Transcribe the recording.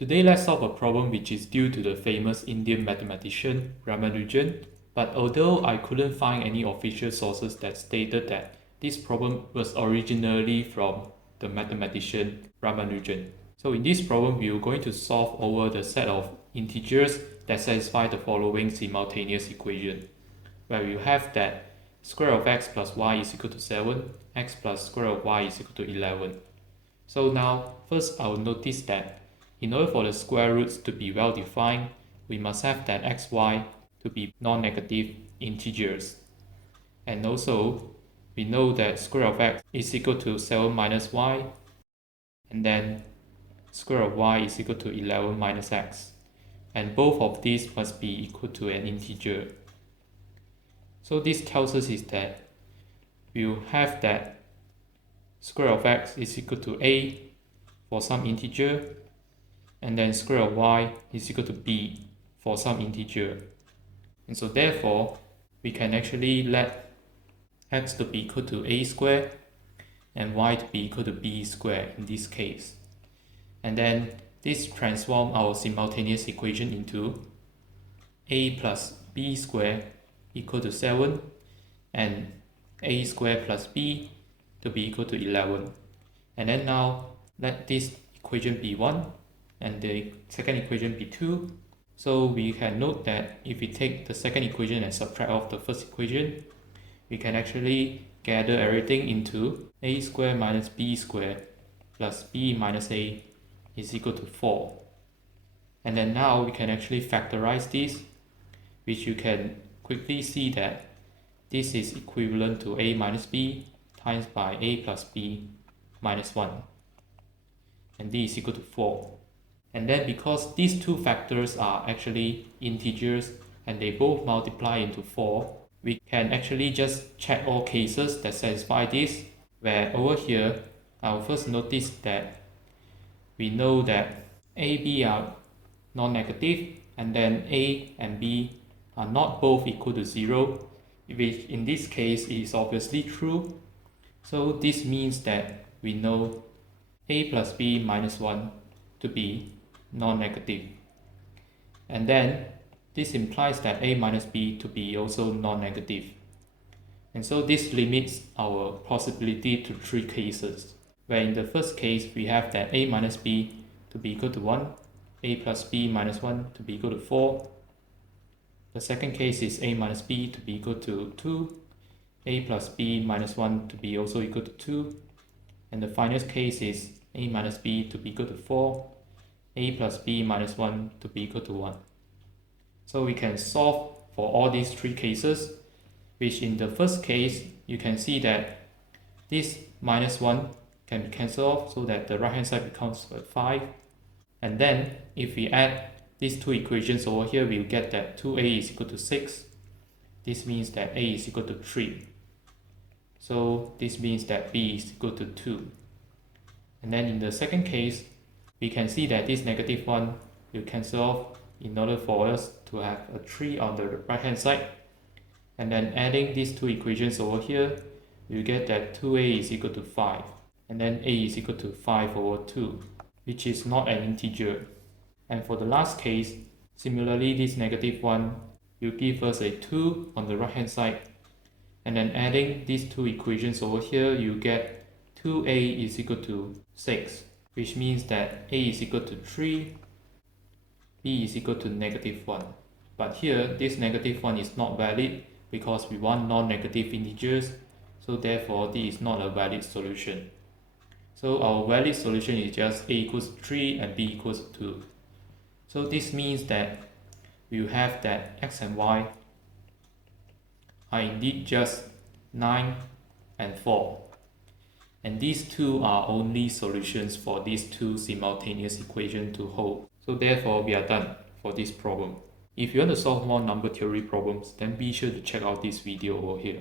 Today let's solve a problem which is due to the famous Indian mathematician Ramanujan, but although I couldn't find any official sources that stated that this problem was originally from the mathematician Ramanujan. So in this problem we are going to solve over the set of integers that satisfy the following simultaneous equation, where you have that square of x plus y is equal to 7, x plus square of y is equal to 11. So now, first I will notice that in order for the square roots to be well defined, we must have that x, y to be non-negative integers. And also, we know that square of x is equal to 7 minus y, and then square of y is equal to 11 minus x. And both of these must be equal to an integer. So this tells us is that we will have that square of x is equal to a for some integer, and then square of y is equal to b for some integer. And so therefore, we can actually let x to be equal to a squared and y to be equal to b squared in this case. And then this transforms our simultaneous equation into a plus b squared equal to 7 and a squared plus b to be equal to 11. And then now let this equation be 1 and the second equation be 2. So we can note that if we take the second equation and subtract off the first equation, we can actually gather everything into a squared minus b squared plus b minus a is equal to 4. And then now we can actually factorize this, which you can quickly see that this is equivalent to a minus b times by a plus b minus 1. And this is equal to 4. And then because these two factors are actually integers and they both multiply into 4, we can actually just check all cases that satisfy this, where over here, I'll first notice that we know that a, b are non-negative, and then a and b are not both equal to 0, which in this case is obviously true. So this means that we know a plus b minus 1 to be non-negative. And then this implies that a minus b to be also non-negative. And so this limits our possibility to 3 cases, where in the first case we have that a minus b to be equal to 1, a plus b minus 1 to be equal to 4. The second case is a minus b to be equal to 2, a plus b minus 1 to be also equal to 2. And the final case is a minus b to be equal to 4, a plus b minus 1 to be equal to 1. So we can solve for all these 3 cases, which in the first case, you can see that this minus 1 can be cancelled off so that the right hand side becomes 5. And then if we add these 2 equations over here, we'll get that 2a is equal to 6. This means that a is equal to 3. So this means that b is equal to 2. And then in the second case, we can see that this negative 1 will cancel off in order for us to have a 3 on the right hand side. And then adding these 2 equations over here, you get that 2a is equal to 5. And then a is equal to 5 over 2, which is not an integer. And for the last case, similarly this negative 1 will give us a 2 on the right hand side. And then adding these 2 equations over here, you get 2a is equal to 6, which means that a is equal to 3, b is equal to negative 1. But here, this negative 1 is not valid because we want non-negative integers, so therefore this is not a valid solution. So our valid solution is just a equals 3 and b equals 2. So this means that we have that x and y are indeed just 9 and 4. And these two are only solutions for these 2 simultaneous equations to hold. So therefore we are done for this problem. If you want to solve more number theory problems, then be sure to check out this video over here.